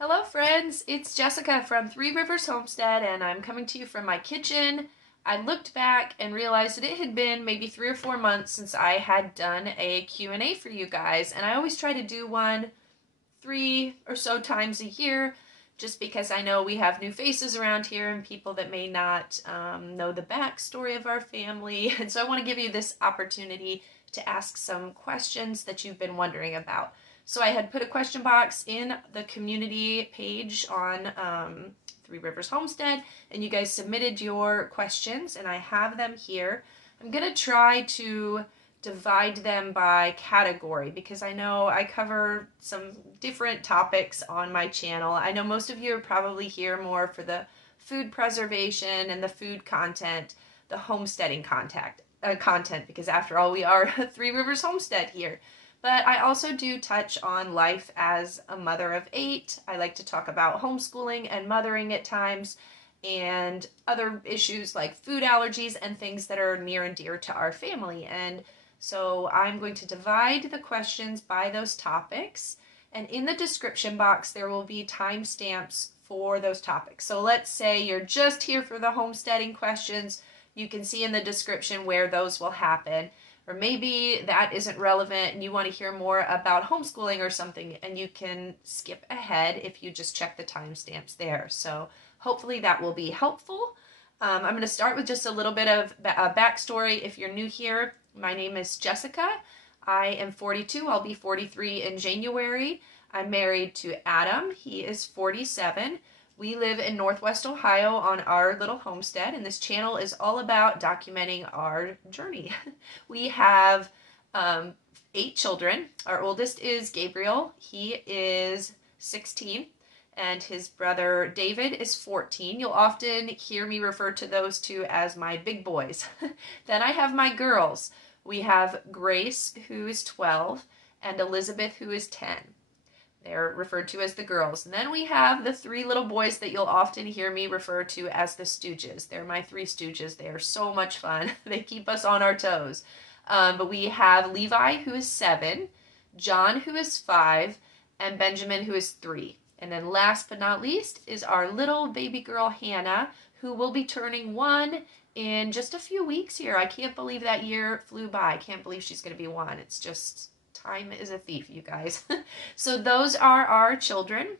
Hello friends, it's Jessica from Three Rivers Homestead and I'm coming to you from my kitchen. I looked back and realized that it had been maybe 3 or 4 months since I had done a Q&A for you guys, and I always try to do one 3 or so times a year just because I know we have new faces around here and people that may not know the backstory of our family, and so I want to give you this opportunity to ask some questions that you've been wondering about. So I had put a question box in the community page on Three Rivers Homestead, and you guys submitted your questions, and I have them here. I'm going to try to divide them by category because I know I cover some different topics on my channel. I know most of you are probably here more for the food preservation and the food content, the homesteading content, because after all, we are Three Rivers Homestead here. But I also do touch on life as a mother of 8. I like to talk about homeschooling and mothering at times, and other issues like food allergies and things that are near and dear to our family. And so I'm going to divide the questions by those topics, and in the description box there will be timestamps for those topics. So let's say you're just here for the homesteading questions, you can see in the description where those will happen. Or maybe that isn't relevant and you want to hear more about homeschooling or something, and you can skip ahead if you just check the timestamps there. So hopefully that will be helpful. I'm going to start with just a little bit of a backstory. If you're new here, my name is Jessica. I am 42. I'll be 43 in January. I'm married to Adam. He is 47. We live in Northwest Ohio on our little homestead, and this channel is all about documenting our journey. We have 8 children. Our oldest is Gabriel. He is 16, and his brother David is 14. You'll often hear me refer to those two as my big boys. Then I have my girls. We have Grace, who is 12, and Elizabeth, who is 10. They're referred to as the girls. And then we have the 3 little boys that you'll often hear me refer to as the Stooges. They're my 3 Stooges. They are so much fun. They keep us on our toes. But we have Levi, who is 7, John, who is 5, and Benjamin, who is 3. And then last but not least is our little baby girl, Hannah, who will be turning 1 in just a few weeks here. I can't believe that year flew by. I can't believe she's going to be 1. It's just... time is a thief, you guys. So those are our children.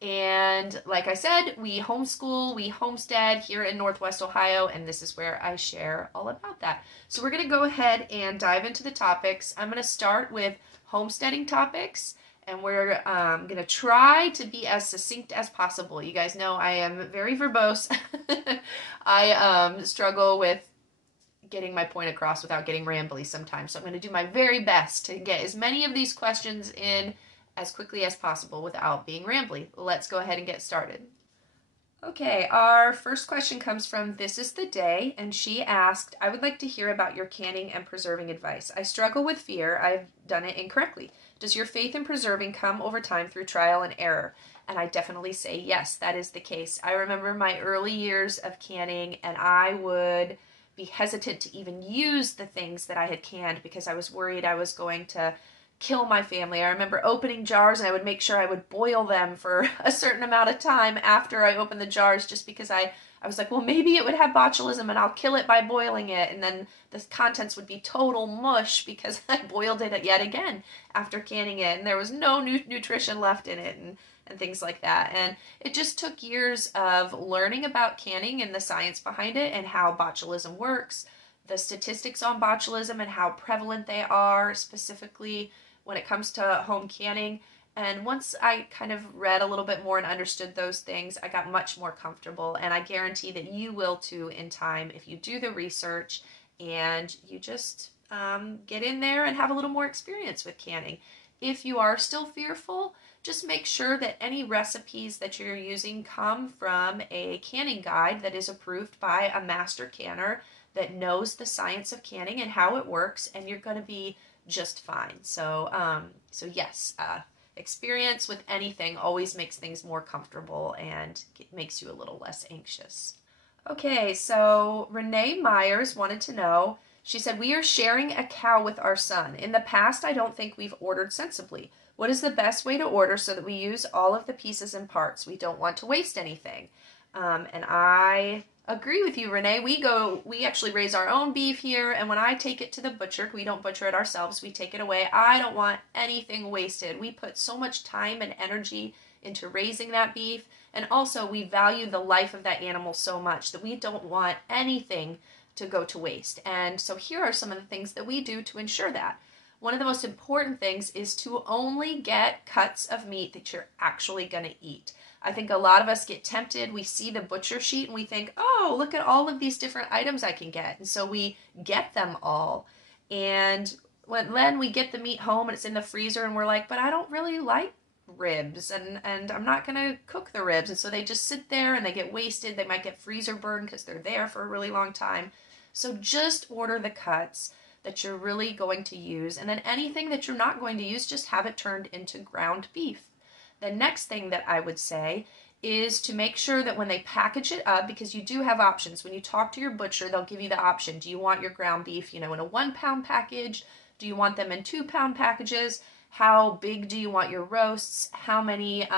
And like I said, we homeschool, we homestead here in Northwest Ohio, and this is where I share all about that. So we're going to go ahead and dive into the topics. I'm going to start with homesteading topics, and we're going to try to be as succinct as possible. You guys know I am very verbose. I struggle with getting my point across without getting rambly sometimes. So I'm going to do my very best to get as many of these questions in as quickly as possible without being rambly. Let's go ahead and get started. Okay, our first question comes from This Is the Day, and she asked, I would like to hear about your canning and preserving advice. I struggle with fear. I've done it incorrectly. Does your faith in preserving come over time through trial and error? And I definitely say yes, that is the case. I remember my early years of canning, and I would be hesitant to even use the things that I had canned because I was worried I was going to kill my family. I remember opening jars, and I would make sure I would boil them for a certain amount of time after I opened the jars, just because I was like, well, maybe it would have botulism and I'll kill it by boiling it, and then the contents would be total mush because I boiled it yet again after canning it, and there was no nutrition left in it, and things like that. And it just took years of learning about canning and the science behind it and how botulism works, the statistics on botulism and how prevalent they are, specifically when it comes to home canning. And once I kind of read a little bit more and understood those things, I got much more comfortable, and I guarantee that you will too in time if you do the research and you just get in there and have a little more experience with canning. If you are still fearful, just make sure that any recipes that you're using come from a canning guide that is approved by a master canner that knows the science of canning and how it works, and you're going to be just fine. So, yes, experience with anything always makes things more comfortable and it makes you a little less anxious. Okay, so Renee Myers wanted to know, she said, we are sharing a cow with our son. In the past, I don't think we've ordered sensibly. What is the best way to order so that we use all of the pieces and parts? We don't want to waste anything. And I agree with you, Renee. We actually raise our own beef here, and when I take it to the butcher, we don't butcher it ourselves, we take it away. I don't want anything wasted. We put so much time and energy into raising that beef, and also we value the life of that animal so much that we don't want anything to go to waste. And so here are some of the things that we do to ensure that. One of the most important things is to only get cuts of meat that you're actually going to eat. I think a lot of us get tempted. We see the butcher sheet and we think, oh, look at all of these different items I can get. And so we get them all. And then we get the meat home and it's in the freezer and we're like, but I don't really like ribs and I'm not going to cook the ribs. And so they just sit there and they get wasted. They might get freezer burned because they're there for a really long time. So just order the cuts that you're really going to use, and then anything that you're not going to use, just have it turned into ground beef. The next thing that I would say is to make sure that when they package it up, because you do have options. When you talk to your butcher, they'll give you the option. Do you want your ground beef, in a 1-pound package? Do you want them in 2-pound packages? How big do you want your roasts? How many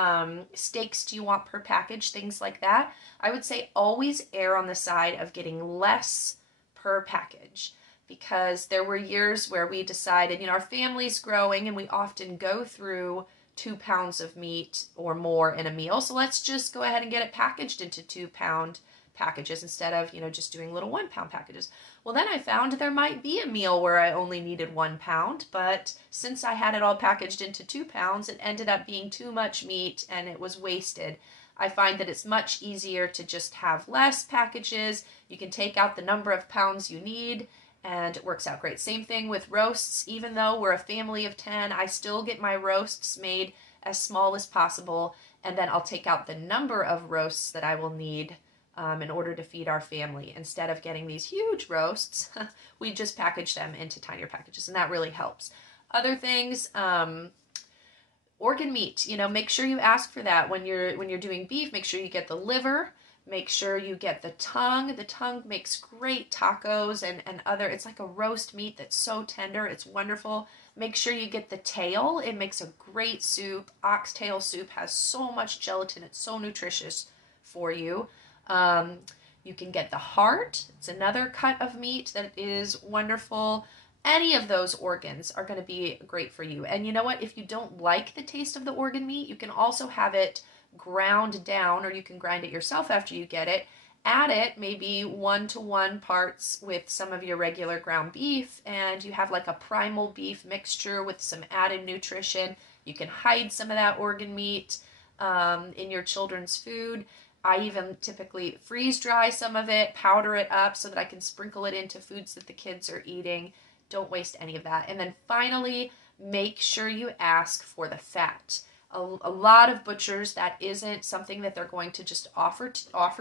steaks do you want per package? Things like that. I would say always err on the side of getting less per package, because there were years where we decided, our family's growing and we often go through 2 pounds of meat or more in a meal. So let's just go ahead and get it packaged into 2-pound packages instead of, just doing little 1-pound packages. Well, then I found there might be a meal where I only needed 1 pound, but since I had it all packaged into 2 pounds, it ended up being too much meat and it was wasted. I find that it's much easier to just have less packages. You can take out the number of pounds you need, and it works out great. Same thing with roasts. Even though we're a family of 10, I still get my roasts made as small as possible, and then I'll take out the number of roasts that I will need in order to feed our family. Instead of getting these huge roasts, we just package them into tinier packages, and that really helps. Other things, organ meat, make sure you ask for that when you're doing beef. Make sure you get the liver. Make sure you get the tongue. The tongue makes great tacos and other, it's like a roast meat that's so tender. It's wonderful. Make sure you get the tail. It makes a great soup. Oxtail soup has so much gelatin. It's so nutritious for you. You can get the heart. It's another cut of meat that is wonderful. Any of those organs are going to be great for you. And you know what? If you don't like the taste of the organ meat, you can also have it ground down, or you can grind it yourself after you get it. Add it maybe 1-to-1 parts with some of your regular ground beef, and you have like a primal beef mixture with some added nutrition. You can hide some of that organ meat in your children's food. I even typically freeze dry some of it, powder it up so that I can sprinkle it into foods that the kids are eating. Don't waste any of that. And then finally, make sure you ask for the fat. A lot of butchers, that isn't something that they're going to just offer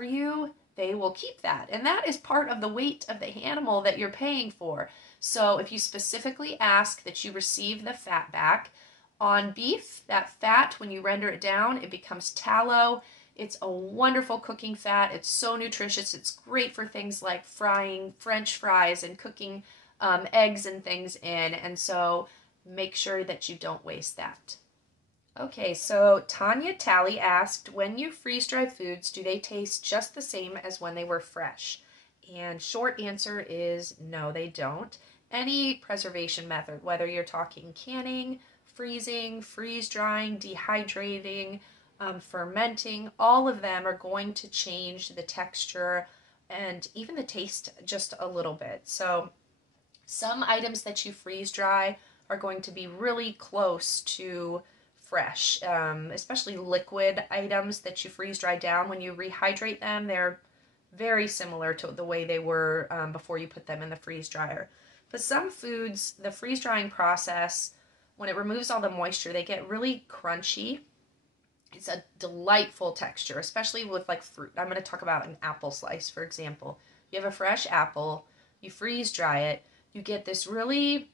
you. They will keep that. And that is part of the weight of the animal that you're paying for. So if you specifically ask that you receive the fat back, on beef, that fat, when you render it down, it becomes tallow. It's a wonderful cooking fat. It's so nutritious. It's great for things like frying French fries and cooking eggs and things in. And so make sure that you don't waste that. Okay, so Tanya Talley asked, when you freeze dry foods, do they taste just the same as when they were fresh? And short answer is no, they don't. Any preservation method, whether you're talking canning, freezing, freeze drying, dehydrating, fermenting, all of them are going to change the texture and even the taste just a little bit. So some items that you freeze dry are going to be really close to fresh, especially liquid items that you freeze dry down. When you rehydrate them, they're very similar to the way they were before you put them in the freeze dryer. But some foods, the freeze drying process, when it removes all the moisture, they get really crunchy. It's a delightful texture, especially with like fruit. I'm going to talk about an apple slice, for example. You have a fresh apple, you freeze dry it, you get this really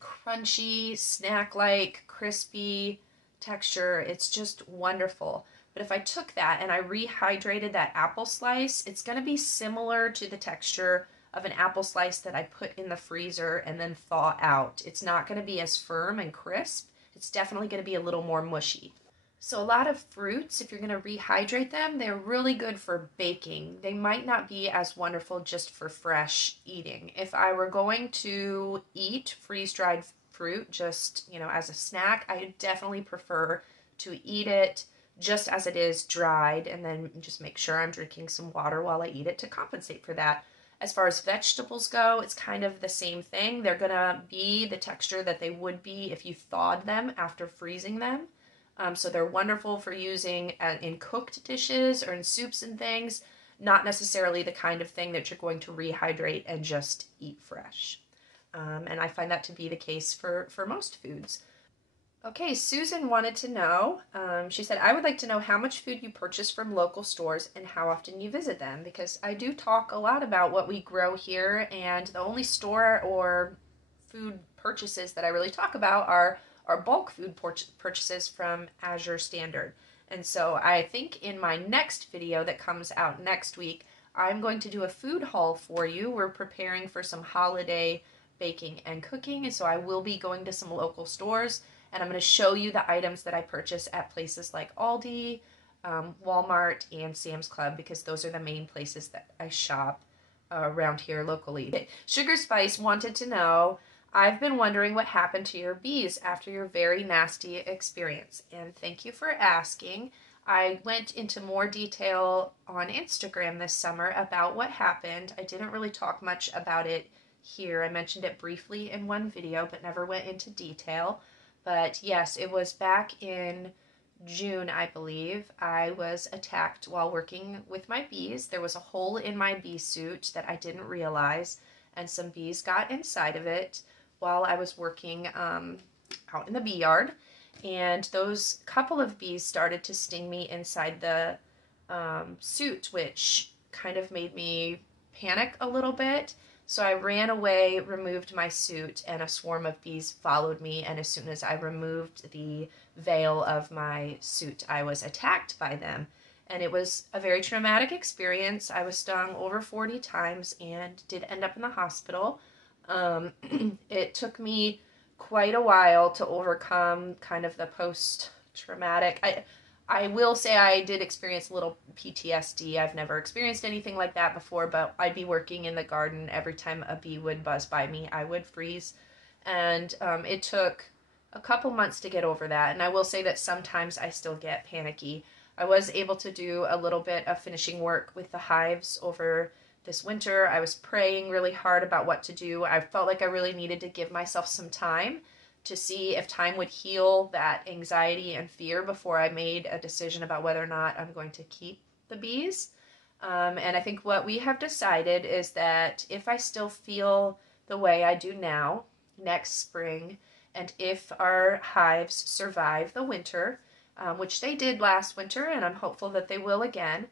crunchy, snack-like, crispy texture. It's just wonderful. But if I took that and I rehydrated that apple slice, it's going to be similar to the texture of an apple slice that I put in the freezer and then thaw out. It's not going to be as firm and crisp. it's definitely going to be a little more mushy. So a lot of fruits, if you're going to rehydrate them, they're really good for baking. They might not be as wonderful just for fresh eating. If I were going to eat freeze-dried fruit just, as a snack, I definitely prefer to eat it just as it is dried and then just make sure I'm drinking some water while I eat it to compensate for that. As far as vegetables go, it's kind of the same thing. They're going to be the texture that they would be if you thawed them after freezing them. So they're wonderful for using in cooked dishes or in soups and things, not necessarily the kind of thing that you're going to rehydrate and just eat fresh. And I find that to be the case for most foods. Okay, Susan wanted to know, she said, I would like to know how much food you purchase from local stores and how often you visit them, because I do talk a lot about what we grow here, and the only store or food purchases that I really talk about are bulk food purchases from Azure Standard. And so I think in my next video that comes out next week, I'm going to do a food haul for you. We're preparing for some holiday baking and cooking, and so I will be going to some local stores, and I'm going to show you the items that I purchase at places like Aldi, Walmart, and Sam's Club, because those are the main places that I shop around here locally. Sugar Spice wanted to know, I've been wondering what happened to your bees after your very nasty experience, and thank you for asking. I went into more detail on Instagram this summer about what happened. I didn't really talk much about it here. I mentioned it briefly in one video, but never went into detail. But yes, it was back in June, I believe. I was attacked while working with my bees. There was a hole in my bee suit that I didn't realize, and some bees got inside of it while I was working out in the bee yard. And those couple of bees started to sting me inside the suit, which kind of made me panic a little bit. So I ran away, removed my suit, and a swarm of bees followed me, and as soon as I removed the veil of my suit, I was attacked by them. And it was a very traumatic experience. I was stung over 40 times and did end up in the hospital. It took me quite a while to overcome kind of the post-traumatic. I will say I did experience a little PTSD. I've never experienced anything like that before, but I'd be working in the garden. Every time a bee would buzz by me, I would freeze. And it took a couple months to get over that. And I will say that sometimes I still get panicky. I was able to do a little bit of finishing work with the hives over this winter. I was praying really hard about what to do. I felt like I really needed to give myself some time to see if time would heal that anxiety and fear before I made a decision about whether or not I'm going to keep the bees. And I think what we have decided is that if I still feel the way I do now, next spring, and if our hives survive the winter, which they did last winter, and I'm hopeful that they will again,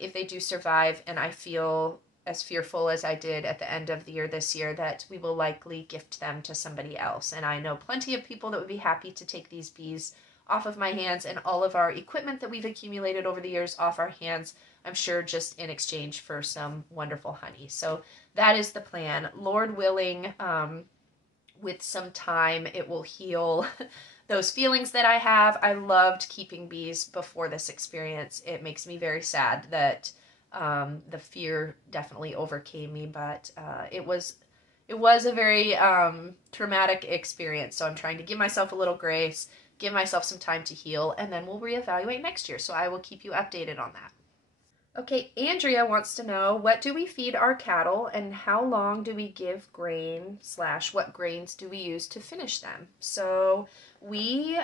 if they do survive and I feel as fearful as I did at the end of the year this year, that we will likely gift them to somebody else. And I know plenty of people that would be happy to take these bees off of my hands and all of our equipment that we've accumulated over the years off our hands, I'm sure just in exchange for some wonderful honey. So that is the plan. Lord willing, with some time, it will heal those feelings that I have. I loved keeping bees before this experience. It makes me very sad that the fear definitely overcame me, but it was a very traumatic experience. So I'm trying to give myself a little grace, give myself some time to heal, and then we'll reevaluate next year. So I will keep you updated on that. Okay, Andrea wants to know, what do we feed our cattle and how long do we give grain / what grains do we use to finish them? So we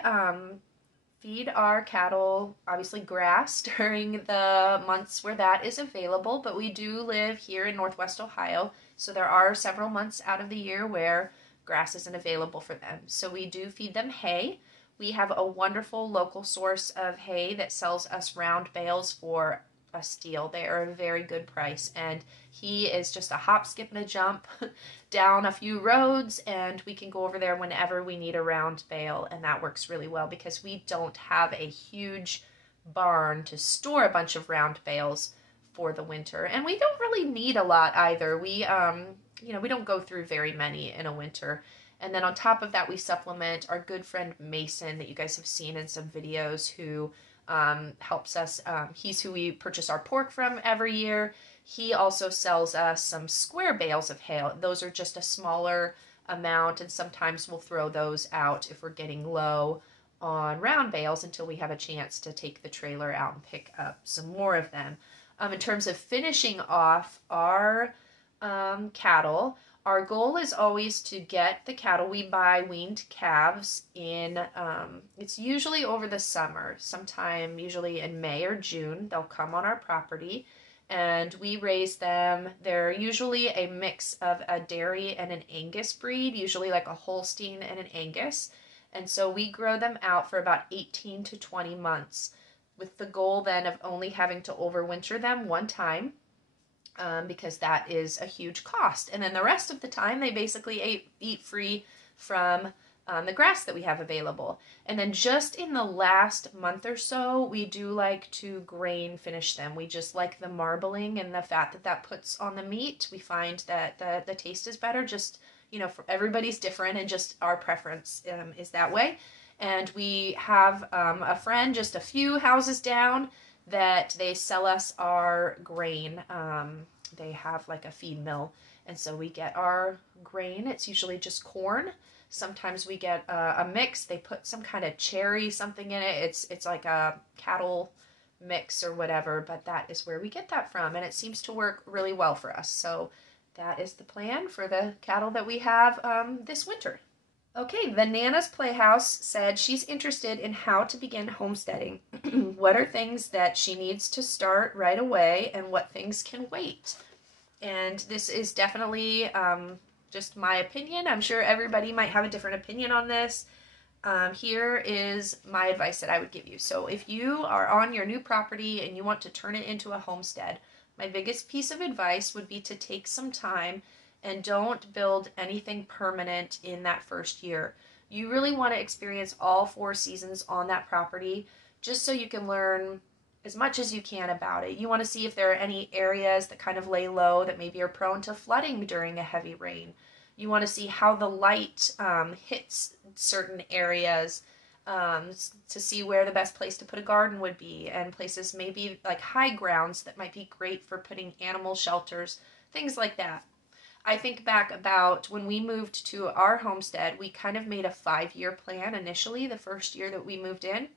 feed our cattle, obviously, grass during the months where that is available, but we do live here in Northwest Ohio, so there are several months out of the year where grass isn't available for them. So we do feed them hay. We have a wonderful local source of hay that sells us round bales for a steal. They are a very good price, and he is just a hop, skip, and a jump down a few roads, and we can go over there whenever we need a round bale, and that works really well because we don't have a huge barn to store a bunch of round bales for the winter, and we don't really need a lot either. We we don't go through very many in a winter, And then on top of that, we supplement our good friend Mason that you guys have seen in some videos, who helps us. He's who we purchase our pork from every year. He also sells us some square bales of hay. Those are just a smaller amount, and sometimes we'll throw those out if we're getting low on round bales until we have a chance to take the trailer out and pick up some more of them. In terms of finishing off our cattle, our goal is always to get the cattle. We buy weaned calves in, it's usually over the summer, sometime usually in May or June. They'll come on our property and we raise them. They're usually a mix of a dairy and an Angus breed, usually like a Holstein and an Angus. And so we grow them out for about 18 to 20 months with the goal then of only having to overwinter them one time, because that is a huge cost. And then the rest of the time they basically eat free from the grass that we have available. And then just in the last month or so, we do like to grain finish them. We just like the marbling and the fat that that puts on the meat. We find that the taste is better. Just, you know, for everybody's different, and just our preference is that way. And we have a friend just a few houses down that they sell us our grain. They have like a feed mill, and so we get our grain. It's usually just corn. Sometimes we get a mix. They put some kind of cherry something in it. It's like a cattle mix or whatever, but that is where we get that from, and it seems to work really well for us. So that is the plan for the cattle that we have this winter. Okay, the Nana's Playhouse said she's interested in how to begin homesteading. What are things that she needs to start right away, and what things can wait? And this is definitely just my opinion. I'm sure everybody might have a different opinion on this. Here is my advice that I would give you. So if you are on your new property and you want to turn it into a homestead, my biggest piece of advice would be to take some time and don't build anything permanent in that first year. You really want to experience all 4 seasons on that property, just so you can learn as much as you can about it. You want to see if there are any areas that kind of lay low that maybe are prone to flooding during a heavy rain. You want to see how the light hits certain areas, to see where the best place to put a garden would be, and places maybe like high grounds that might be great for putting animal shelters, things like that. I think back about when we moved to our homestead, we kind of made a 5-year plan initially, the first year that we moved in.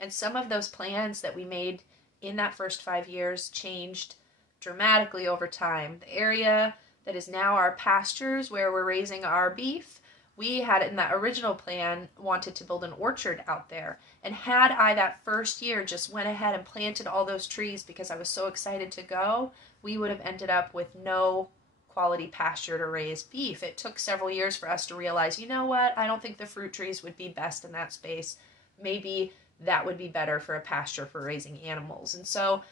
And some of those plans that we made in that first 5 years changed dramatically over time. The area that is now our pastures, where we're raising our beef, we had in that original plan wanted to build an orchard out there. And had I that first year just went ahead and planted all those trees because I was so excited to go, we would have ended up with no quality pasture to raise beef. It took several years for us to realize, you know what, I don't think the fruit trees would be best in that space. Maybe that would be better for a pasture for raising animals. And so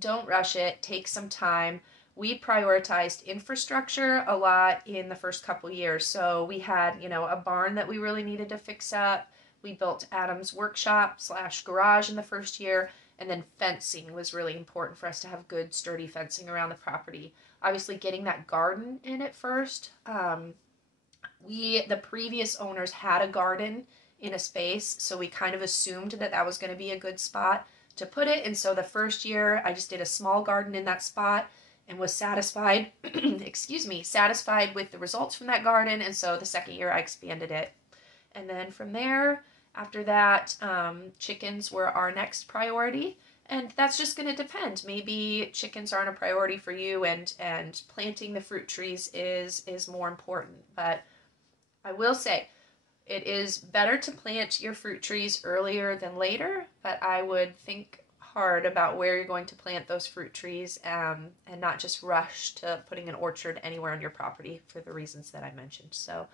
don't rush it. Take some time. We prioritized infrastructure a lot in the first couple years. So we had, you know, a barn that we really needed to fix up. We built Adam's workshop / garage in the first year. And then fencing was really important for us to have good, sturdy fencing around the property. Obviously, getting that garden in at first. The previous owners had a garden in a space, so we kind of assumed that that was going to be a good spot to put it. And so the first year, I just did a small garden in that spot and was satisfied, satisfied with the results from that garden. And so the second year, I expanded it. And then from there, after that, chickens were our next priority. And that's just going to depend. Maybe chickens aren't a priority for you, and planting the fruit trees is more important. But I will say, it is better to plant your fruit trees earlier than later, but I would think hard about where you're going to plant those fruit trees, and not just rush to putting an orchard anywhere on your property for the reasons that I mentioned. So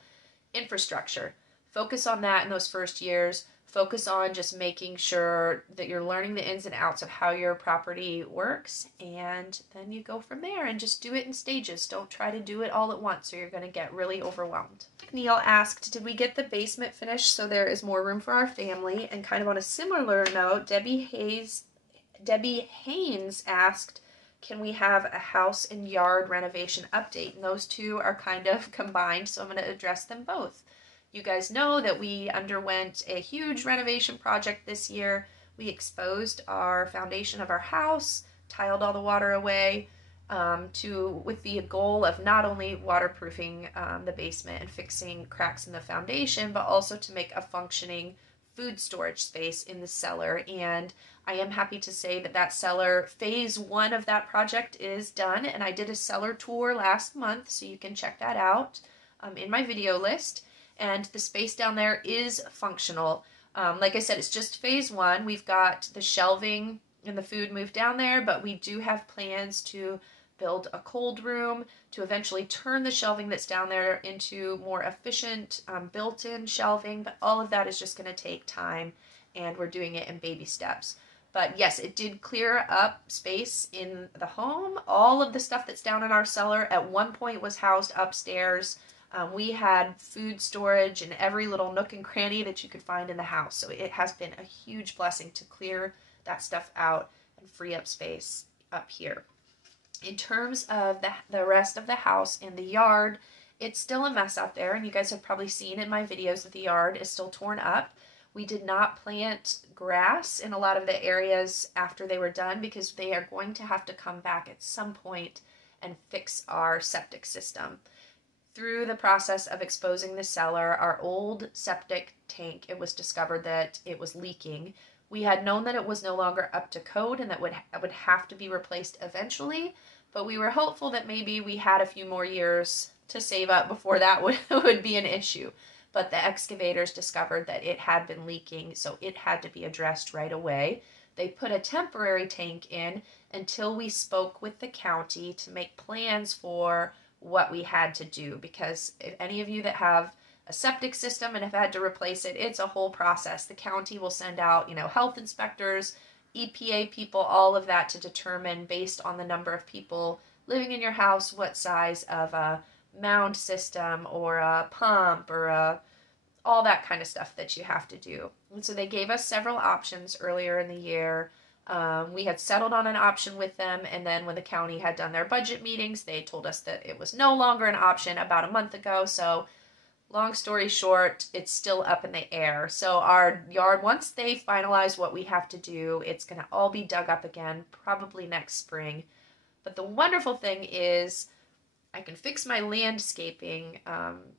infrastructure. Focus on that in those first years. Focus on just making sure that you're learning the ins and outs of how your property works, and then you go from there and just do it in stages. Don't try to do it all at once or you're going to get really overwhelmed. Neil asked, did we get the basement finished so there is more room for our family? And kind of on a similar note, Debbie Haynes asked, can we have a house and yard renovation update? And those two are kind of combined, so I'm going to address them both. You guys know that we underwent a huge renovation project this year. We exposed our foundation of our house, tiled all the water away, with the goal of not only waterproofing the basement and fixing cracks in the foundation, but also to make a functioning food storage space in the cellar. And I am happy to say that that cellar, phase one of that project is done, and I did a cellar tour last month, so you can check that out in my video list. And the space down there is functional. Like I said, it's just phase one. We've got the shelving and the food moved down there, but we do have plans to build a cold room, to eventually turn the shelving that's down there into more efficient built-in shelving, but all of that is just going to take time, and we're doing it in baby steps. But yes, it did clear up space in the home. All of the stuff that's down in our cellar at one point was housed upstairs. We had food storage in every little nook and cranny that you could find in the house. So it has been a huge blessing to clear that stuff out and free up space up here. In terms of the rest of the house and the yard, it's still a mess out there. And you guys have probably seen in my videos that the yard is still torn up. We did not plant grass in a lot of the areas after they were done because they are going to have to come back at some point and fix our septic system. Through the process of exposing the cellar, our old septic tank, it was discovered that it was leaking. We had known that it was no longer up to code and that it would have to be replaced eventually, but we were hopeful that maybe we had a few more years to save up before that would be an issue. But the excavators discovered that it had been leaking, so it had to be addressed right away. They put a temporary tank in until we spoke with the county to make plans for what we had to do, because if any of you that have a septic system and have had to replace it, it's a whole process. The county will send out, health inspectors, EPA people, all of that to determine based on the number of people living in your house what size of a mound system or a pump or all that kind of stuff that you have to do. And so they gave us several options earlier in the year. We had settled on an option with them, and then when the county had done their budget meetings, they told us that it was no longer an option about a month ago. So long story short, it's still up in the air. So our yard, once they finalize what we have to do, it's going to all be dug up again, probably next spring. But the wonderful thing is I can fix my landscaping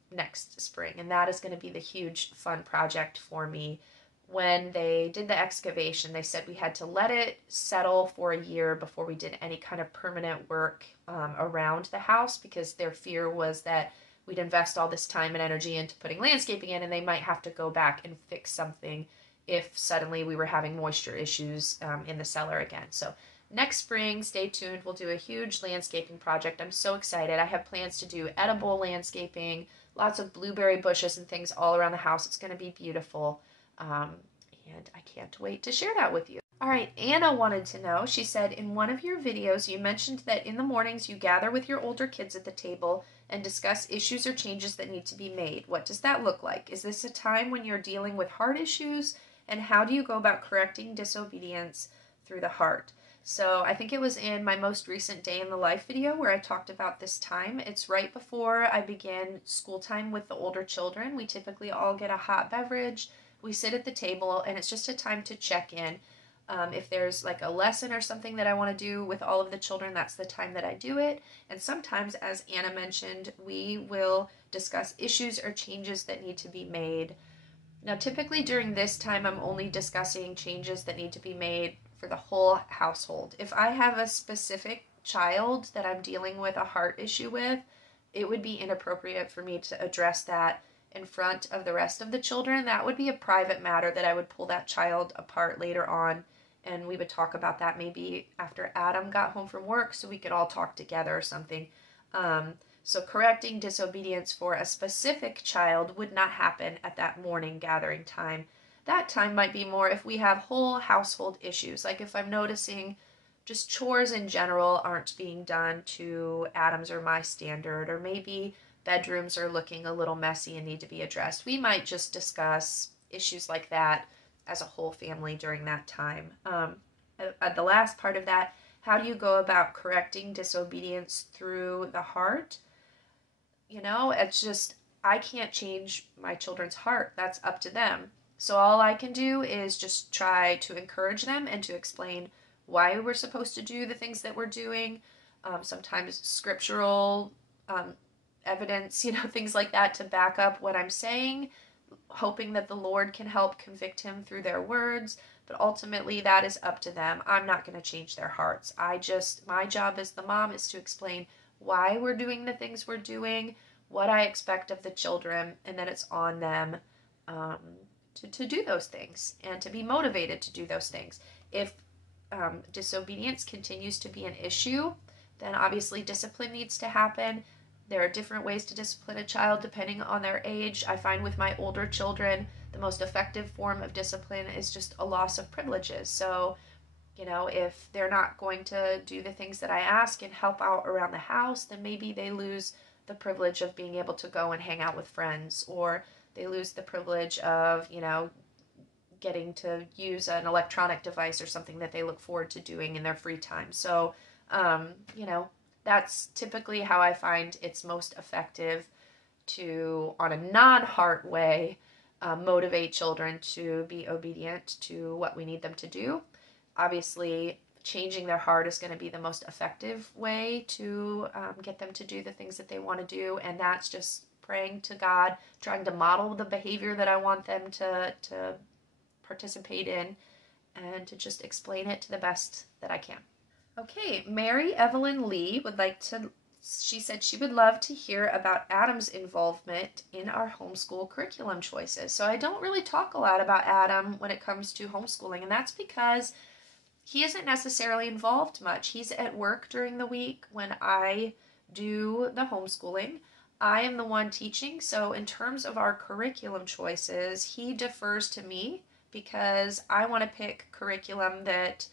next spring, and that is going to be the huge fun project for me. When they did the excavation, they said we had to let it settle for a year before we did any kind of permanent work around the house, because their fear was that we'd invest all this time and energy into putting landscaping in and they might have to go back and fix something if suddenly we were having moisture issues in the cellar again. So next spring, stay tuned. We'll do a huge landscaping project. I'm so excited. I have plans to do edible landscaping, lots of blueberry bushes and things all around the house. It's going to be beautiful. And I can't wait to share that with you. All right, Anna wanted to know, she said, in one of your videos, you mentioned that in the mornings you gather with your older kids at the table and discuss issues or changes that need to be made. What does that look like? Is this a time when you're dealing with heart issues? And how do you go about correcting disobedience through the heart? So I think it was in my most recent day in the life video where I talked about this time. It's right before I begin school time with the older children. We typically all get a hot beverage. We sit at the table, and it's just a time to check in. If there's like a lesson or something that I want to do with all of the children, that's the time that I do it. And sometimes, as Anna mentioned, we will discuss issues or changes that need to be made. Now, typically during this time, I'm only discussing changes that need to be made for the whole household. If I have a specific child that I'm dealing with a heart issue with, it would be inappropriate for me to address that in front of the rest of the children. That would be a private matter that I would pull that child apart later on, and we would talk about that maybe after Adam got home from work so we could all talk together or something. So correcting disobedience for a specific child would not happen at that morning gathering time. That time might be more if we have whole household issues, like if I'm noticing just chores in general aren't being done to Adam's or my standard, or maybe bedrooms are looking a little messy and need to be addressed. We might just discuss issues like that as a whole family during that time. The last part of that How do you go about correcting disobedience through the heart? It's just, I can't change my children's heart. That's up to them. So all I can do is just try to encourage them and to explain why we're supposed to do the things that we're doing. Sometimes scriptural evidence, things like that to back up what I'm saying, hoping that the Lord can help convict him through their words. But ultimately, that is up to them. I'm not going to change their hearts. My job as the mom is to explain why we're doing the things we're doing, what I expect of the children, and then it's on them to do those things and to be motivated to do those things. If disobedience continues to be an issue, then obviously discipline needs to happen. There are different ways to discipline a child depending on their age. I find with my older children, the most effective form of discipline is just a loss of privileges. So, if they're not going to do the things that I ask and help out around the house, then maybe they lose the privilege of being able to go and hang out with friends, or they lose the privilege of, getting to use an electronic device or something that they look forward to doing in their free time. So, that's typically how I find it's most effective to, on a non-heart way, motivate children to be obedient to what we need them to do. Obviously, changing their heart is going to be the most effective way to get them to do the things that they want to do, and that's just praying to God, trying to model the behavior that I want them to participate in, and to just explain it to the best that I can. Okay, Mary Evelyn Lee she said she would love to hear about Adam's involvement in our homeschool curriculum choices. So I don't really talk a lot about Adam when it comes to homeschooling, and that's because he isn't necessarily involved much. He's at work during the week when I do the homeschooling. I am the one teaching, so in terms of our curriculum choices, he defers to me because I want to pick curriculum that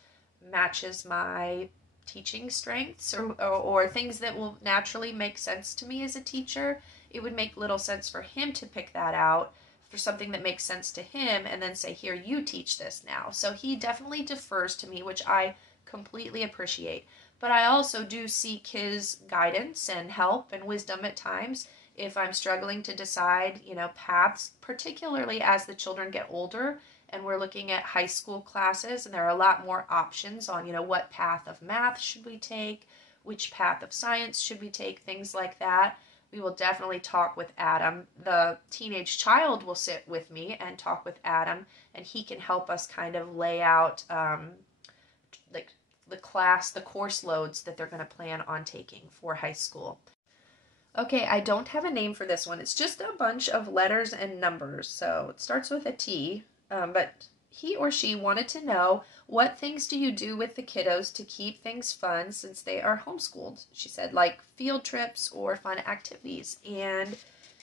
matches my teaching strengths or things that will naturally make sense to me as a teacher. It would make little sense for him to pick that out for something that makes sense to him and then say, here, you teach this now. So he definitely defers to me, which I completely appreciate. But I also do seek his guidance and help and wisdom at times if I'm struggling to decide, paths, particularly as the children get older and we're looking at high school classes, and there are a lot more options on, what path of math should we take, which path of science should we take, things like that. We will definitely talk with Adam. The teenage child will sit with me and talk with Adam, and he can help us kind of lay out the course loads that they're going to plan on taking for high school. Okay, I don't have a name for this one. It's just a bunch of letters and numbers. So it starts with a T, but he or she wanted to know, what things do you do with the kiddos to keep things fun since they are homeschooled? She said, like field trips or fun activities. And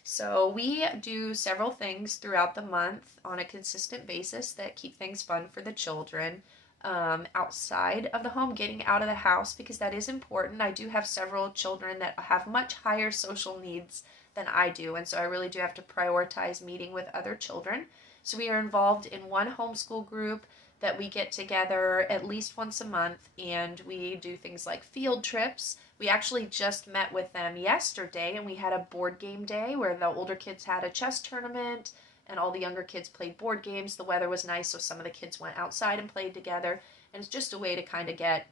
so we do several things throughout the month on a consistent basis that keep things fun for the children. Outside of the home, getting out of the house, because that is important. I do have several children that have much higher social needs than I do, and so I really do have to prioritize meeting with other children. So we are involved in one homeschool group that we get together at least once a month, and we do things like field trips. We actually just met with them yesterday, and we had a board game day where the older kids had a chess tournament and all the younger kids played board games. The weather was nice, so some of the kids went outside and played together, and it's just a way to kind of get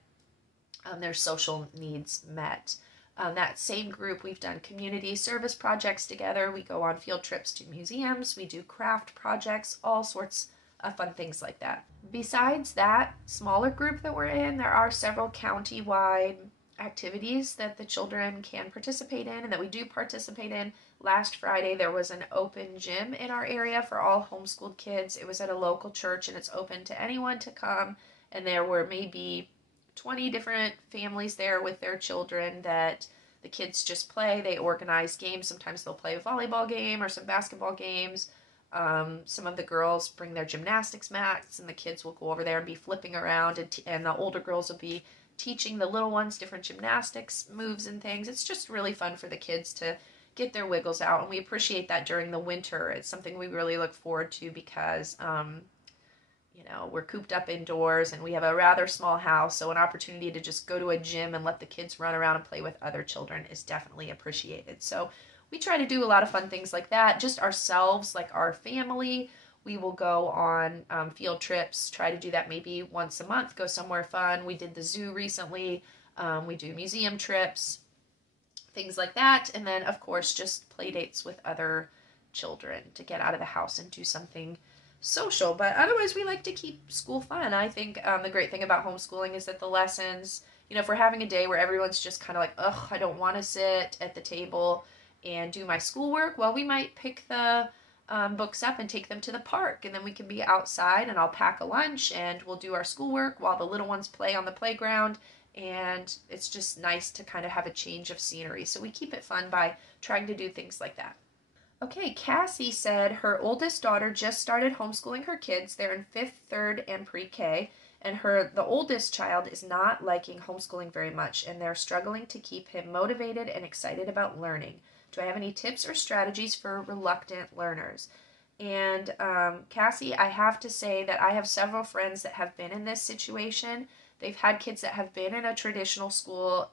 their social needs met. That same group, we've done community service projects together. We go on field trips to museums. We do craft projects, all sorts of fun things like that. Besides that smaller group that we're in, there are several county-wide activities that the children can participate in and that we do participate in. Last Friday, there was an open gym in our area for all homeschooled kids. It was at a local church, and it's open to anyone to come, and there were maybe 20 different families there with their children that the kids just play. They organize games. Sometimes they'll play a volleyball game or some basketball games. Some of the girls bring their gymnastics mats, and the kids will go over there and be flipping around, and the older girls will be teaching the little ones different gymnastics moves and things. It's just really fun for the kids to get their wiggles out, and we appreciate that during the winter. It's something we really look forward to because we're cooped up indoors and we have a rather small house, so an opportunity to just go to a gym and let the kids run around and play with other children is definitely appreciated. So we try to do a lot of fun things like that, just ourselves, like our family. We will go on field trips, try to do that maybe once a month, go somewhere fun. We did the zoo recently. We do museum trips, things like that. And then, of course, just play dates with other children to get out of the house and do something social. But otherwise, we like to keep school fun. I think the great thing about homeschooling is that the lessons, if we're having a day where everyone's just kind of like, ugh, I don't want to sit at the table and do my schoolwork, well, we might pick the books up and take them to the park, and then we can be outside and I'll pack a lunch and we'll do our schoolwork while the little ones play on the playground. And it's just nice to kind of have a change of scenery. So we keep it fun by trying to do things like that. Okay, Cassie said her oldest daughter just started homeschooling her kids. They're in 5th, 3rd, and pre-K. And the oldest child is not liking homeschooling very much, and they're struggling to keep him motivated and excited about learning. Do I have any tips or strategies for reluctant learners? And Cassie, I have to say that I have several friends that have been in this situation. They've had kids that have been in a traditional school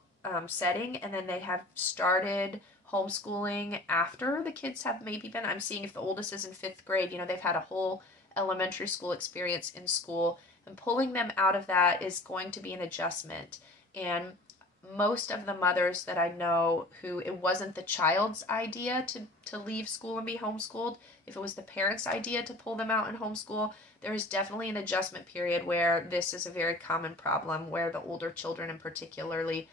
setting, and then they have started homeschooling after the kids have maybe been, I'm seeing if the oldest is in 5th grade, they've had a whole elementary school experience in school, and pulling them out of that is going to be an adjustment. And most of the mothers that I know who it wasn't the child's idea to leave school and be homeschooled, if it was the parents' idea to pull them out and homeschool, there is definitely an adjustment period where this is a very common problem, where the older children in particularly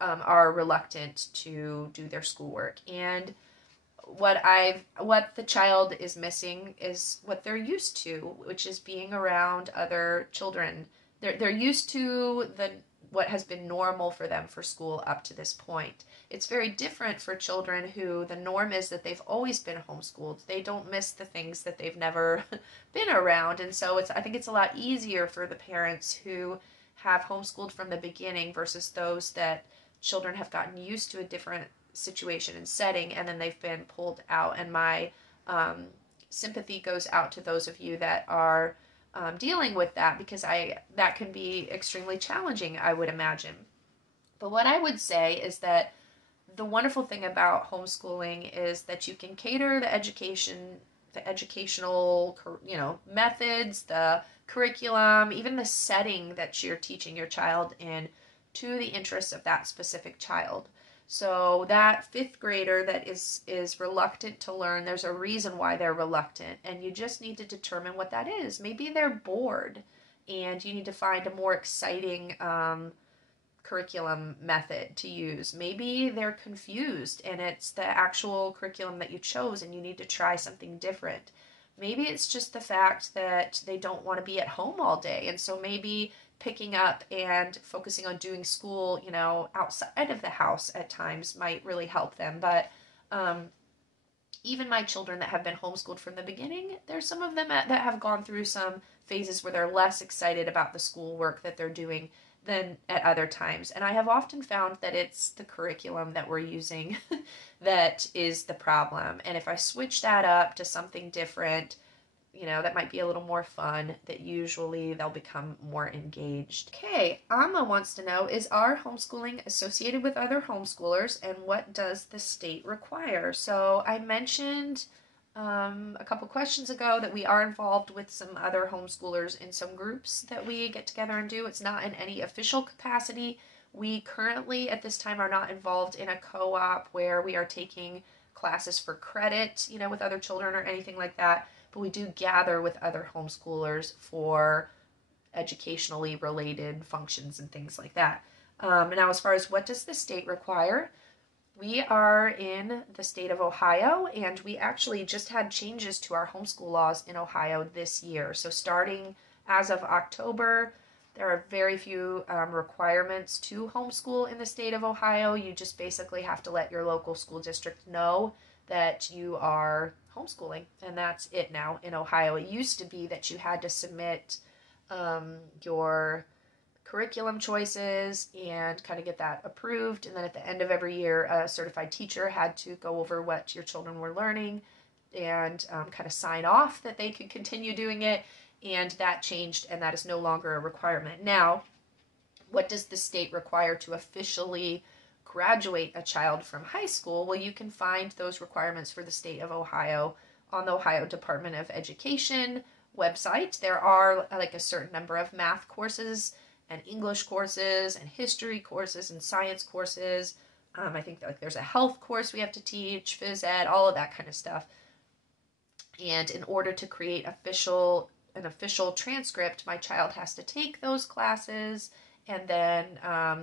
are reluctant to do their schoolwork. And what the child is missing is what they're used to, which is being around other children. They're used to what has been normal for them for school up to this point. It's very different for children who the norm is that they've always been homeschooled. They don't miss the things that they've never been around. And so I think it's a lot easier for the parents who have homeschooled from the beginning versus those that children have gotten used to a different situation and setting, and then they've been pulled out. And my sympathy goes out to those of you that are dealing with that, because that can be extremely challenging, I would imagine. But what I would say is that the wonderful thing about homeschooling is that you can cater the educational, methods, the curriculum, even the setting that you're teaching your child in, to the interests of that specific child. So that 5th grader that is reluctant to learn, there's a reason why they're reluctant, and you just need to determine what that is. Maybe they're bored and you need to find a more exciting curriculum method to use. Maybe they're confused and it's the actual curriculum that you chose and you need to try something different. Maybe it's just the fact that they don't want to be at home all day, and so maybe picking up and focusing on doing school, outside of the house at times might really help them. But even my children that have been homeschooled from the beginning, there's some of them that have gone through some phases where they're less excited about the schoolwork that they're doing than at other times. And I have often found that it's the curriculum that we're using that is the problem. And if I switch that up to something different, that might be a little more fun, that usually they'll become more engaged. Okay, Amma wants to know, is our homeschooling associated with other homeschoolers, and what does the state require? So I mentioned a couple questions ago that we are involved with some other homeschoolers in some groups that we get together and do. It's not in any official capacity. We currently at this time are not involved in a co-op where we are taking classes for credit, with other children or anything like that. But we do gather with other homeschoolers for educationally related functions and things like that. Now, as far as what does the state require, we are in the state of Ohio, and we actually just had changes to our homeschool laws in Ohio this year. So starting as of October, there are very few requirements to homeschool in the state of Ohio. You just basically have to let your local school district know that you are homeschooling, and that's it now in Ohio. It used to be that you had to submit your curriculum choices and kind of get that approved, and then at the end of every year a certified teacher had to go over what your children were learning and kind of sign off that they could continue doing it. and that changed, and that is no longer a requirement. Now, what does the state require to officially graduate a child from high school? Well, you can find those requirements for the state of Ohio on the Ohio Department of Education website. There are like a certain number of math courses and English courses and history courses and science courses. I think like there's a health course we have to teach, phys ed, all of that kind of stuff. And in order to create an official transcript, my child has to take those classes, and then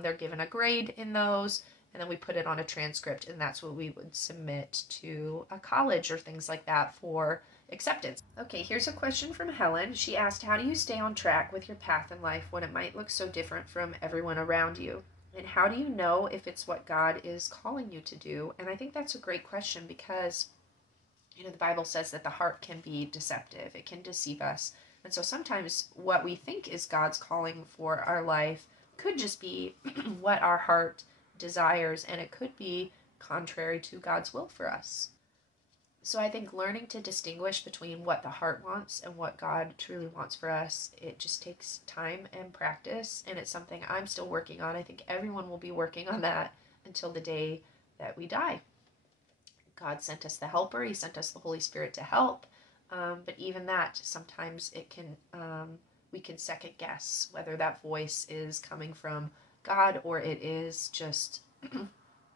they're given a grade in those, and then we put it on a transcript, and that's what we would submit to a college or things like that for acceptance. Okay, here's a question from Helen. She asked, how do you stay on track with your path in life when it might look so different from everyone around you? And how do you know if it's what God is calling you to do? And I think that's a great question because, you know, the Bible says that the heart can be deceptive. It can deceive us. And so sometimes what we think is God's calling for our life could just be what our heart desires, and it could be contrary to God's will for us. So I think learning to distinguish between what the heart wants and what God truly wants for us, it just takes time and practice, and it's something I'm still working on. I think everyone will be working on that until the day that we die. God sent us the helper. He sent us the Holy Spirit to help. But even that, sometimes it can, we can second guess whether that voice is coming from God or it is just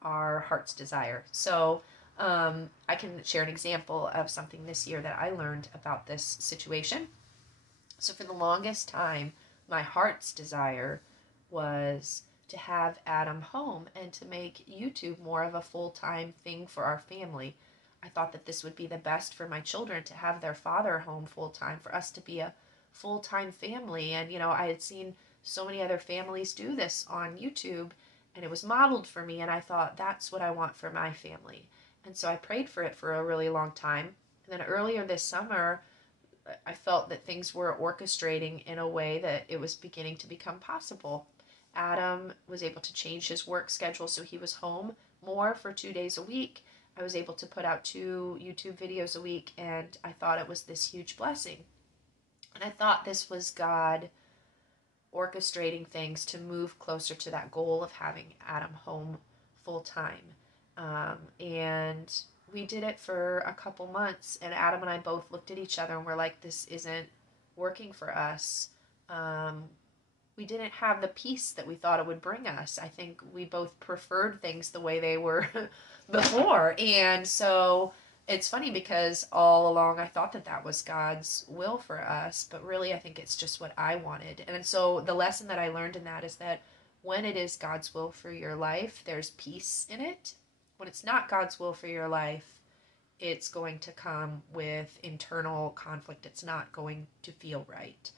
our heart's desire. So I can share an example of something this year that I learned about this situation. So for the longest time, my heart's desire was to have Adam home and to make YouTube more of a full-time thing for our family. I thought that this would be the best for my children to have their father home full-time, for us to be a full-time family. And, you know, I had seen so many other families do this on YouTube, and it was modeled for me, and I thought, that's what I want for my family. And so I prayed for it for a really long time. And then earlier this summer, I felt that things were orchestrating in a way that it was beginning to become possible. Adam was able to change his work schedule so he was home more for 2 days a week. I was able to put out 2 YouTube videos a week, and I thought it was this huge blessing. And I thought this was God orchestrating things to move closer to that goal of having Adam home full time. And we did it for a couple months, and Adam and I both looked at each other and were like, this isn't working for us. We didn't have the peace that we thought it would bring us. I think we both preferred things the way they were before. And so it's funny because all along I thought that that was God's will for us, but really I think it's just what I wanted. And so the lesson that I learned in that is that when it is God's will for your life, there's peace in it. When it's not God's will for your life, it's going to come with internal conflict. It's not going to feel right.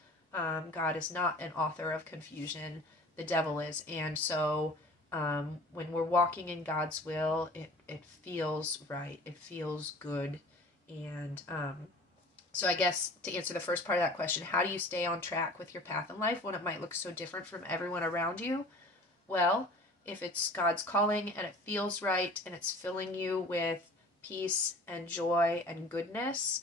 God is not an author of confusion. The devil is. And so when we're walking in God's will, it feels right. It feels good. And so I guess to answer the first part of that question, how do you stay on track with your path in life when it might look so different from everyone around you? Well, if it's God's calling and it feels right and it's filling you with peace and joy and goodness,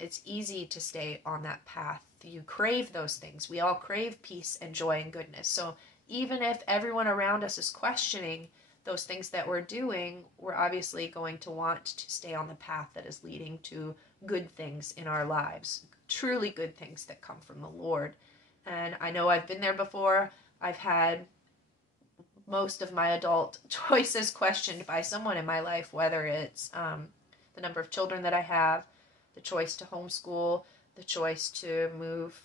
it's easy to stay on that path. You crave those things. We all crave peace and joy and goodness. So even if everyone around us is questioning those things that we're doing, we're obviously going to want to stay on the path that is leading to good things in our lives, truly good things that come from the Lord. And I know I've been there before. I've had most of my adult choices questioned by someone in my life, whether it's the number of children that I have, the choice to homeschool, the choice to move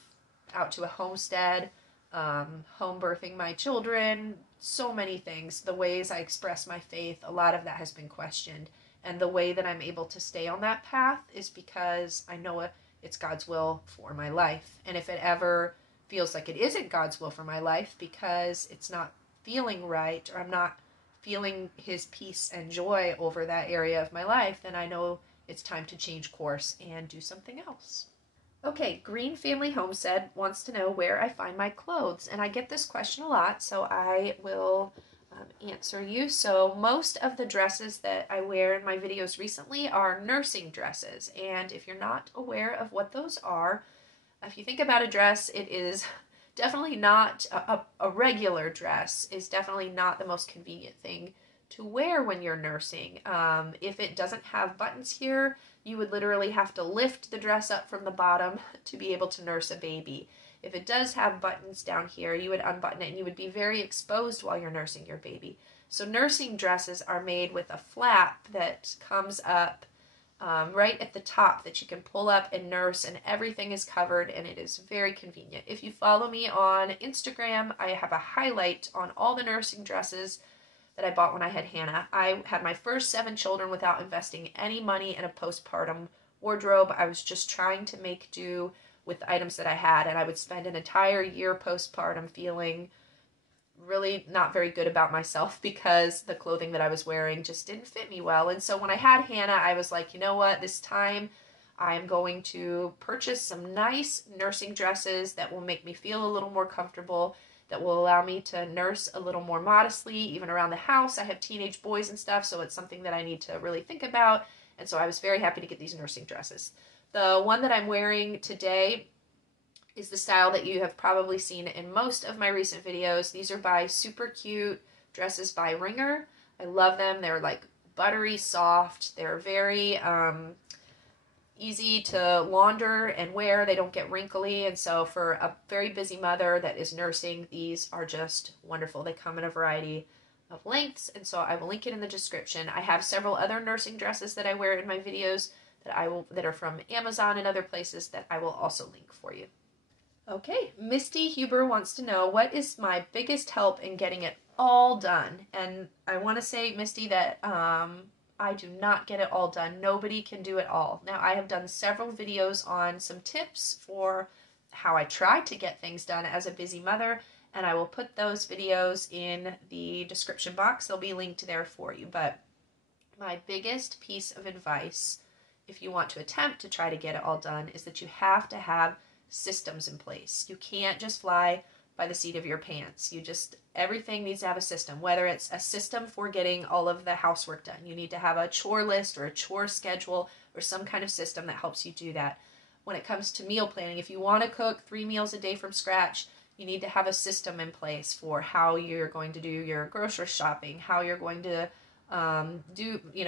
out to a homestead, home birthing my children, so many things. The ways I express my faith, a lot of that has been questioned. And the way that I'm able to stay on that path is because I know it's God's will for my life. And if it ever feels like it isn't God's will for my life because it's not feeling right, or I'm not feeling his peace and joy over that area of my life, then I know it's time to change course and do something else. Okay, Green Family Homestead wants to know where I find my clothes, and I get this question a lot, so I will answer you. So most of the dresses that I wear in my videos recently are nursing dresses, and if you're not aware of what those are, If you think about a dress, it is definitely not a regular dress is definitely not the most convenient thing to wear when you're nursing. If it doesn't have buttons here, you would literally have to lift the dress up from the bottom to be able to nurse a baby. If it does have buttons down here, you would unbutton it and you would be very exposed while you're nursing your baby. So nursing dresses are made with a flap that comes up right at the top that you can pull up and nurse, and everything is covered, and it is very convenient. If you follow me on Instagram, I have a highlight on all the nursing dresses that I bought when I had Hannah. I had my first 7 children without investing any money in a postpartum wardrobe. I was just trying to make do with the items that I had, and I would spend an entire year postpartum feeling really not very good about myself because the clothing that I was wearing just didn't fit me well. And so when I had Hannah, I was like, you know what, this time I'm going to purchase some nice nursing dresses that will make me feel a little more comfortable, that will allow me to nurse a little more modestly, even around the house. I have teenage boys and stuff, so it's something that I need to really think about. And so I was very happy to get these nursing dresses. The one that I'm wearing today is the style that you have probably seen in most of my recent videos. These are by Super Cute Dresses by Ringer. I love them. They're like buttery soft. They're very easy to launder and wear. They don't get wrinkly, and so for a very busy mother that is nursing, these are just wonderful. They come in a variety of lengths, and so I will link it in the description. I have several other nursing dresses that I wear in my videos that are from Amazon and other places that I will also link for you. Okay, Misty Huber wants to know, what is my biggest help in getting it all done? And I want to say, Misty, that I do not get it all done. Nobody can do it all. Now, I have done several videos on some tips for how I try to get things done as a busy mother, and I will put those videos in the description box. They'll be linked there for you. But my biggest piece of advice, if you want to attempt to try to get it all done, is that you have to have systems in place. You can't just fly by the seat of your pants. Everything needs to have a system, whether it's a system for getting all of the housework done. You need to have a chore list or a chore schedule or some kind of system that helps you do that. When it comes to meal planning, if you want to cook 3 meals a day from scratch, you need to have a system in place for how you're going to do your grocery shopping, how you're going to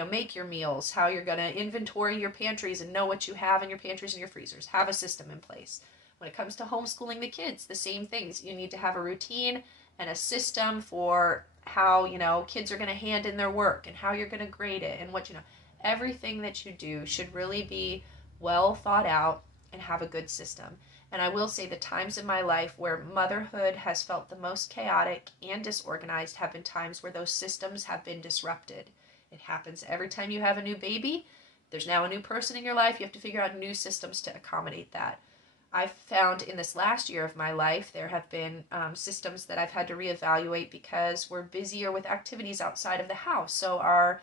make your meals, how you're going to inventory your pantries and know what you have in your pantries and your freezers. Have a system in place. When it comes to homeschooling the kids, the same things. You need to have a routine and a system for how, kids are going to hand in their work and how you're going to grade it and everything that you do should really be well thought out and have a good system. And I will say the times in my life where motherhood has felt the most chaotic and disorganized have been times where those systems have been disrupted. It happens every time you have a new baby. There's now a new person in your life. You have to figure out new systems to accommodate that. I've found in this last year of my life, there have been systems that I've had to reevaluate because we're busier with activities outside of the house. So our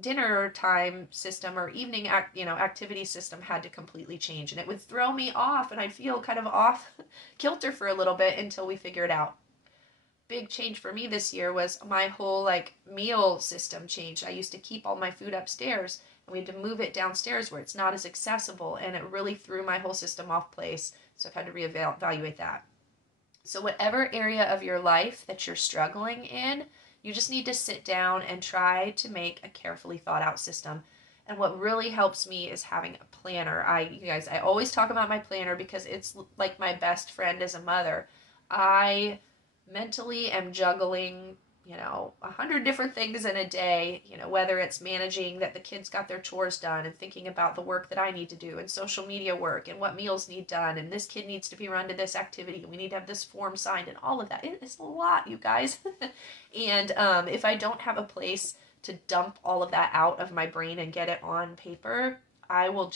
dinner time system or evening activity system had to completely change, and it would throw me off, and I'd feel kind of off kilter for a little bit until we figure it out. Big change for me this year was my whole meal system changed. I used to keep all my food upstairs, and we had to move it downstairs where it's not as accessible, and it really threw my whole system off place. So I've had to reevaluate that. So whatever area of your life that you're struggling in, you just need to sit down and try to make a carefully thought out system. And what really helps me is having a planner. I always talk about my planner because it's like my best friend as a mother. I mentally am juggling 100 different things in a day, whether it's managing that the kids got their chores done and thinking about the work that I need to do and social media work and what meals need done and this kid needs to be run to this activity and we need to have this form signed and all of that. It's a lot, you guys. And if I don't have a place to dump all of that out of my brain and get it on paper, I will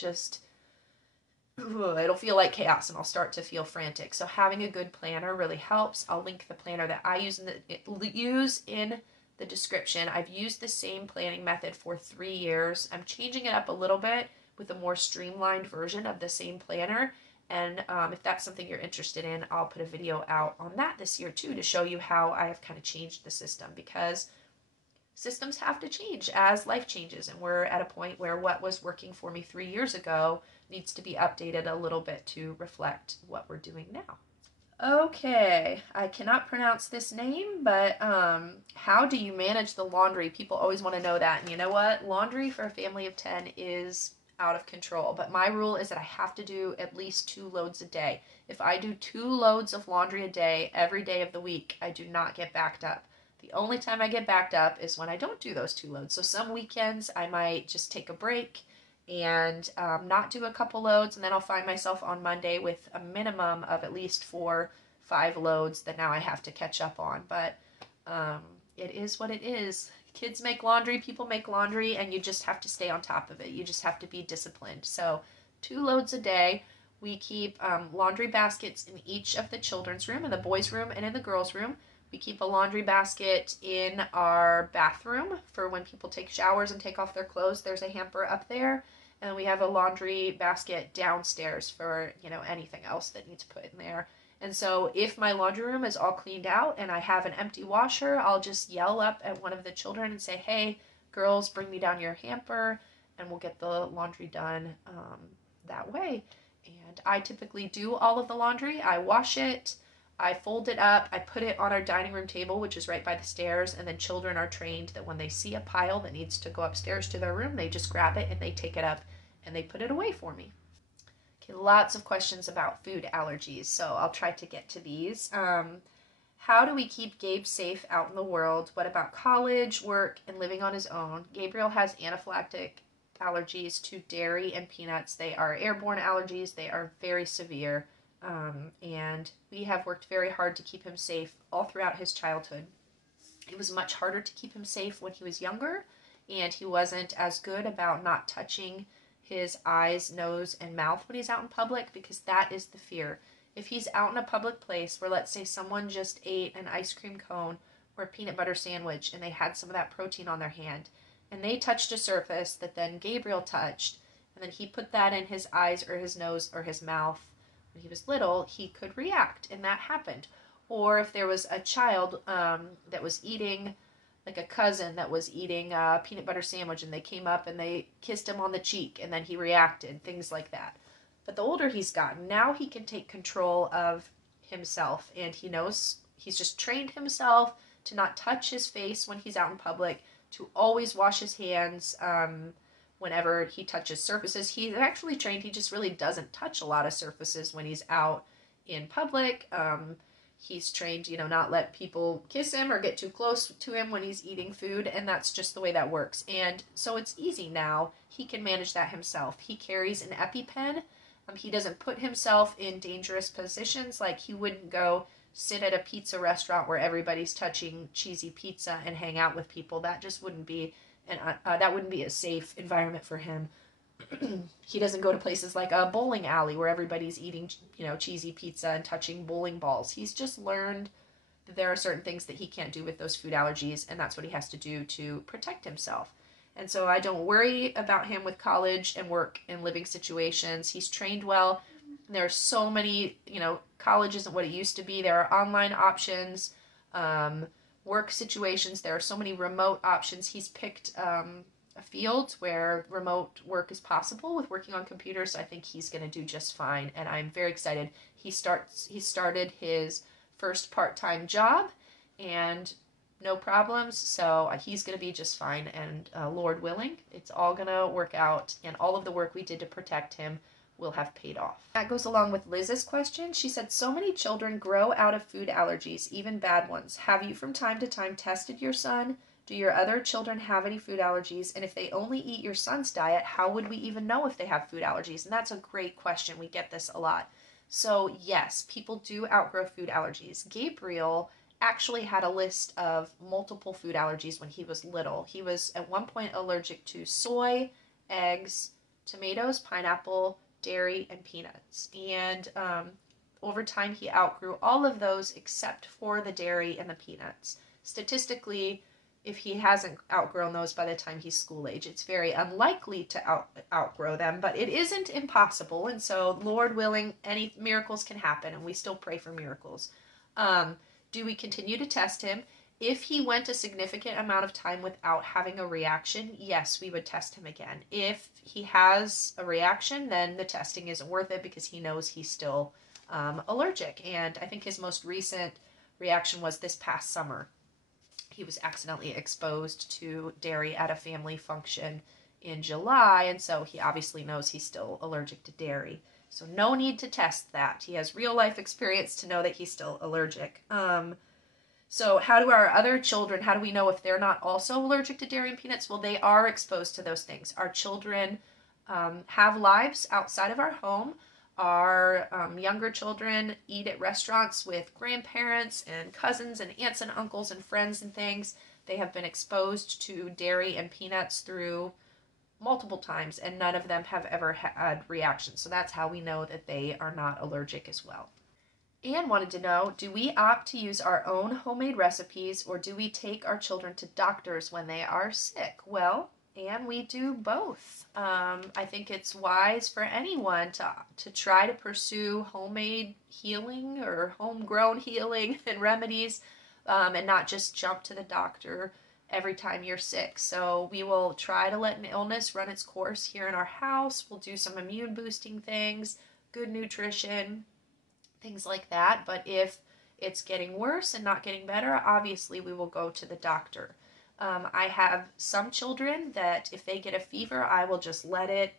it'll feel like chaos and I'll start to feel frantic. So having a good planner really helps. I'll link the planner that I use in the description. I've used the same planning method for 3 years. I'm changing it up a little bit with a more streamlined version of the same planner. And if that's something you're interested in, I'll put a video out on that this year too to show you how I have kind of changed the system, because systems have to change as life changes, and we're at a point where what was working for me 3 years ago needs to be updated a little bit to reflect what we're doing now. Okay, I cannot pronounce this name, but how do you manage the laundry? People always want to know that. And you know what? Laundry for a family of 10 is out of control. But my rule is that I have to do at least 2 loads a day. If I do 2 loads of laundry a day, every day of the week, I do not get backed up. The only time I get backed up is when I don't do those 2 loads. So some weekends I might just take a break and not do a couple loads, and then I'll find myself on Monday with a minimum of at least 4-5 loads that now I have to catch up on. But it is what it is. Kids make laundry, people make laundry, and you just have to stay on top of it. You just have to be disciplined. So 2 loads a day. We keep laundry baskets in each of the children's room, in the boys' room and in the girls' room. We keep a laundry basket in our bathroom for when people take showers and take off their clothes. There's a hamper up there. And we have a laundry basket downstairs for, anything else that needs put in there. And so if my laundry room is all cleaned out and I have an empty washer, I'll just yell up at one of the children and say, hey, girls, bring me down your hamper, and we'll get the laundry done that way. And I typically do all of the laundry. I wash it, I fold it up, I put it on our dining room table, which is right by the stairs, and then children are trained that when they see a pile that needs to go upstairs to their room, they just grab it and they take it up and they put it away for me. Okay, lots of questions about food allergies, so I'll try to get to these. How do we keep Gabe safe out in the world? What about college, work, and living on his own? Gabriel has anaphylactic allergies to dairy and peanuts. They are airborne allergies. They are very severe. And we have worked very hard to keep him safe all throughout his childhood. It was much harder to keep him safe when he was younger, and he wasn't as good about not touching his eyes, nose, and mouth when he's out in public, because that is the fear. If he's out in a public place where, let's say, someone just ate an ice cream cone or a peanut butter sandwich and they had some of that protein on their hand, and they touched a surface that then Gabriel touched, and then he put that in his eyes or his nose or his mouth when he was little, he could react, and that happened. Or if there was a child that was eating, like a cousin that was eating a peanut butter sandwich, and they came up and they kissed him on the cheek, and then he reacted, things like that. But the older he's gotten, now he can take control of himself, and he knows, he's just trained himself to not touch his face when he's out in public, to always wash his hands whenever he touches surfaces. He's actually trained, he just really doesn't touch a lot of surfaces when he's out in public. He's trained, not let people kiss him or get too close to him when he's eating food, and that's just the way that works. And so it's easy now. He can manage that himself. He carries an EpiPen. He doesn't put himself in dangerous positions, like he wouldn't go sit at a pizza restaurant where everybody's touching cheesy pizza and hang out with people. That just wouldn't be a safe environment for him. He doesn't go to places like a bowling alley where everybody's eating, cheesy pizza and touching bowling balls. He's just learned that there are certain things that he can't do with those food allergies, and that's what he has to do to protect himself. And so I don't worry about him with college and work and living situations. He's trained well. There are so many, college isn't what it used to be. There are online options, work situations. There are so many remote options. He's picked a field where remote work is possible with working on computers. So I think he's going to do just fine, and I'm very excited. He started his first part-time job, and no problems. So he's going to be just fine, and Lord willing, it's all going to work out, and all of the work we did to protect him will have paid off. That goes along with Liz's question. She said, so many children grow out of food allergies, even bad ones. Have you from time to time tested your son? Do your other children have any food allergies? And if they only eat your son's diet, how would we even know if they have food allergies? And that's a great question. We get this a lot. So yes, people do outgrow food allergies. Gabriel actually had a list of multiple food allergies when he was little. He was at one point allergic to soy, eggs, tomatoes, pineapple, dairy, and peanuts. And over time, he outgrew all of those except for the dairy and the peanuts. Statistically, if he hasn't outgrown those by the time he's school age, it's very unlikely to outgrow them, but it isn't impossible. And so, Lord willing, any miracles can happen, and we still pray for miracles. Do we continue to test him? If he went a significant amount of time without having a reaction, yes, we would test him again. If he has a reaction, then the testing isn't worth it because he knows he's still allergic. And I think his most recent reaction was this past summer. He was accidentally exposed to dairy at a family function in July, and so he obviously knows he's still allergic to dairy. So no need to test that. He has real life experience to know that he's still allergic. So how do our other children, how do we know if they're not also allergic to dairy and peanuts? Well, they are exposed to those things. Our children have lives outside of our home. Our younger children eat at restaurants with grandparents and cousins and aunts and uncles and friends and things. They have been exposed to dairy and peanuts through multiple times, and none of them have ever had reactions. So that's how we know that they are not allergic as well. Anne wanted to know, do we opt to use our own homemade recipes, or do we take our children to doctors when they are sick? Well, Anne, we do both. I think it's wise for anyone to try to pursue homemade healing or homegrown healing and remedies, and not just jump to the doctor every time you're sick. So we will try to let an illness run its course here in our house. We'll do some immune boosting things, good nutrition, things like that. But if it's getting worse and not getting better, obviously we will go to the doctor. I have some children that if they get a fever, I will just let it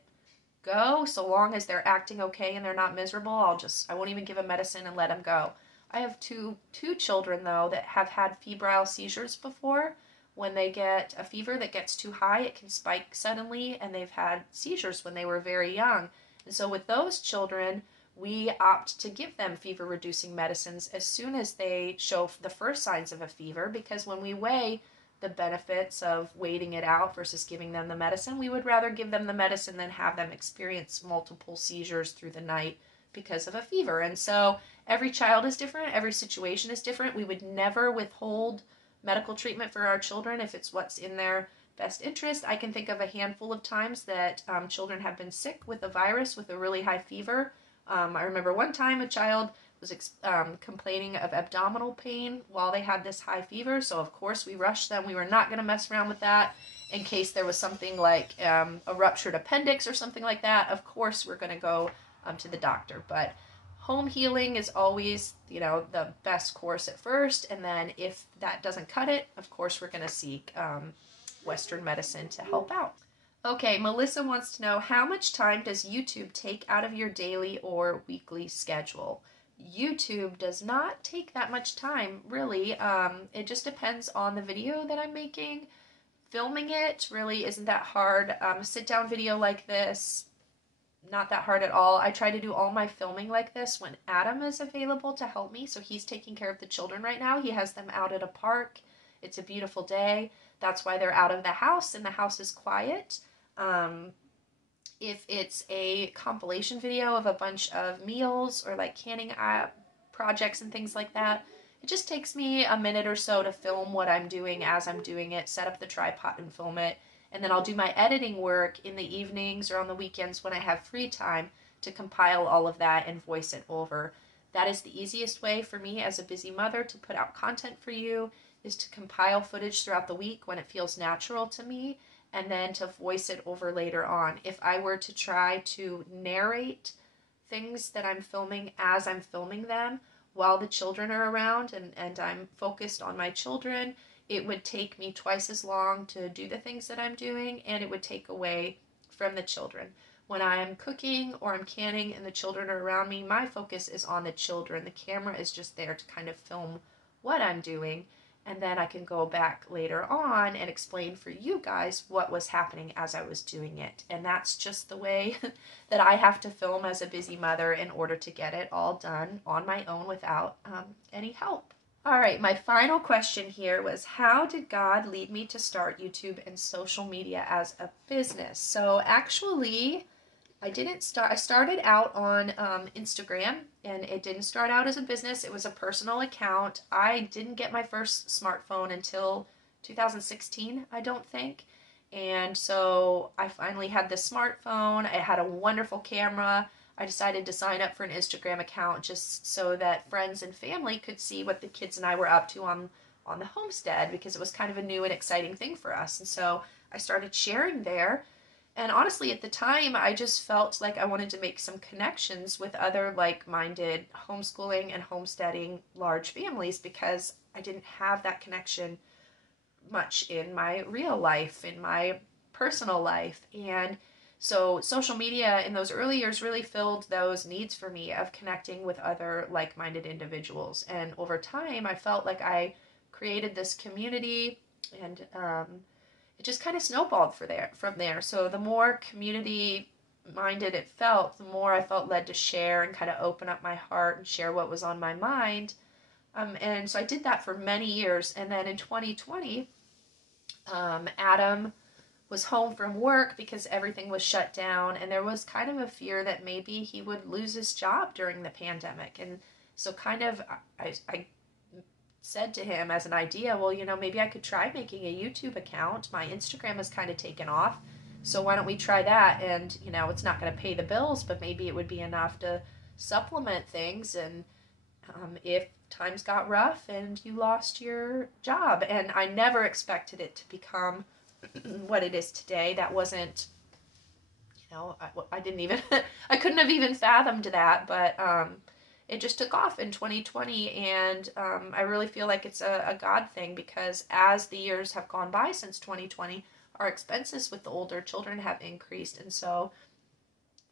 go. So long as they're acting okay and they're not miserable, I won't even give them medicine and let them go. I have two children though that have had febrile seizures before. When they get a fever that gets too high, it can spike suddenly, and they've had seizures when they were very young. And so with those children, we opt to give them fever-reducing medicines as soon as they show the first signs of a fever, because when we weigh the benefits of waiting it out versus giving them the medicine, we would rather give them the medicine than have them experience multiple seizures through the night because of a fever. And so every child is different, every situation is different. We would never withhold medical treatment for our children if it's what's in their best interest. I can think of a handful of times that children have been sick with a virus with a really high fever. I remember one time a child was complaining of abdominal pain while they had this high fever, so of course we rushed them. We were not going to mess around with that in case there was something like a ruptured appendix or something like that. Of course we're going to go to the doctor, but home healing is always, the best course at first, and then if that doesn't cut it, of course we're going to seek Western medicine to help out. Okay, Melissa wants to know, how much time does YouTube take out of your daily or weekly schedule? YouTube does not take that much time, really. It just depends on the video that I'm making. Filming it really isn't that hard. A sit-down video like this, not that hard at all. I try to do all my filming like this when Adam is available to help me. So he's taking care of the children right now. He has them out at a park. It's a beautiful day. That's why they're out of the house and the house is quiet. If it's a compilation video of a bunch of meals or like canning projects and things like that, it just takes me a minute or so to film what I'm doing as I'm doing it, set up the tripod and film it. And then I'll do my editing work in the evenings or on the weekends when I have free time to compile all of that and voice it over. That is the easiest way for me as a busy mother to put out content for you, is to compile footage throughout the week when it feels natural to me, and then to voice it over later on. If I were to try to narrate things that I'm filming as I'm filming them while the children are around and I'm focused on my children, it would take me twice as long to do the things that I'm doing, and it would take away from the children. When I'm cooking or I'm canning and the children are around me, my focus is on the children. The camera is just there to kind of film what I'm doing, and then I can go back later on and explain for you guys what was happening as I was doing it. And that's just the way that I have to film as a busy mother in order to get it all done on my own without any help. All right, my final question here was, how did God lead me to start YouTube and social media as a business? So actually, I started out on Instagram, and it didn't start out as a business. It was a personal account. I didn't get my first smartphone until 2016, I don't think. And so I finally had this smartphone. It had a wonderful camera. I decided to sign up for an Instagram account just so that friends and family could see what the kids and I were up to on on the Homestead because it was kind of a new and exciting thing for us. And so I started sharing there. And honestly, at the time, I just felt like I wanted to make some connections with other like-minded homeschooling and homesteading large families because I didn't have that connection much in my real life, in my personal life. And so social media in those early years really filled those needs for me of connecting with other like-minded individuals. And over time, I felt like I created this community, and it just kind of snowballed from there. So the more community minded it felt, the more I felt led to share and kind of open up my heart and share what was on my mind. And so I did that for many years. And then in 2020, Adam was home from work because everything was shut down, and there was kind of a fear that maybe he would lose his job during the pandemic. And so kind of I said to him as an idea, well, maybe I could try making a YouTube account. My Instagram has kind of taken off, so why don't we try that? And it's not going to pay the bills, but maybe it would be enough to supplement things. And if times got rough and you lost your job. And I never expected it to become what it is today. That wasn't, I didn't even, I couldn't have even fathomed that, but it just took off in 2020. And I really feel like it's a God thing, because as the years have gone by since 2020, our expenses with the older children have increased. And so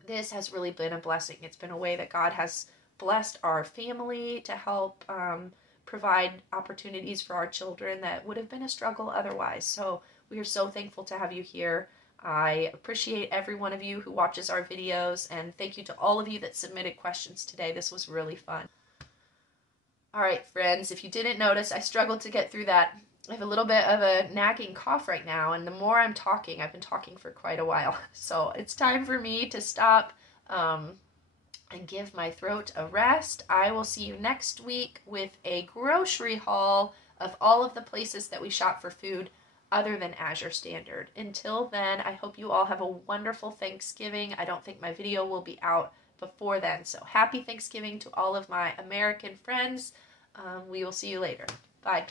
this has really been a blessing. It's been a way that God has blessed our family to help provide opportunities for our children that would have been a struggle otherwise. So we are so thankful to have you here. I appreciate every one of you who watches our videos, and thank you to all of you that submitted questions today. This was really fun. All right, friends, if you didn't notice, I struggled to get through that. I have a little bit of a nagging cough right now, and the more I'm talking, I've been talking for quite a while, so it's time for me to stop and give my throat a rest. I will see you next week with a grocery haul of all of the places that we shop for food other than Azure Standard. Until then, I hope you all have a wonderful Thanksgiving. I don't think my video will be out before then, so happy Thanksgiving to all of my American friends. We will see you later. Bye.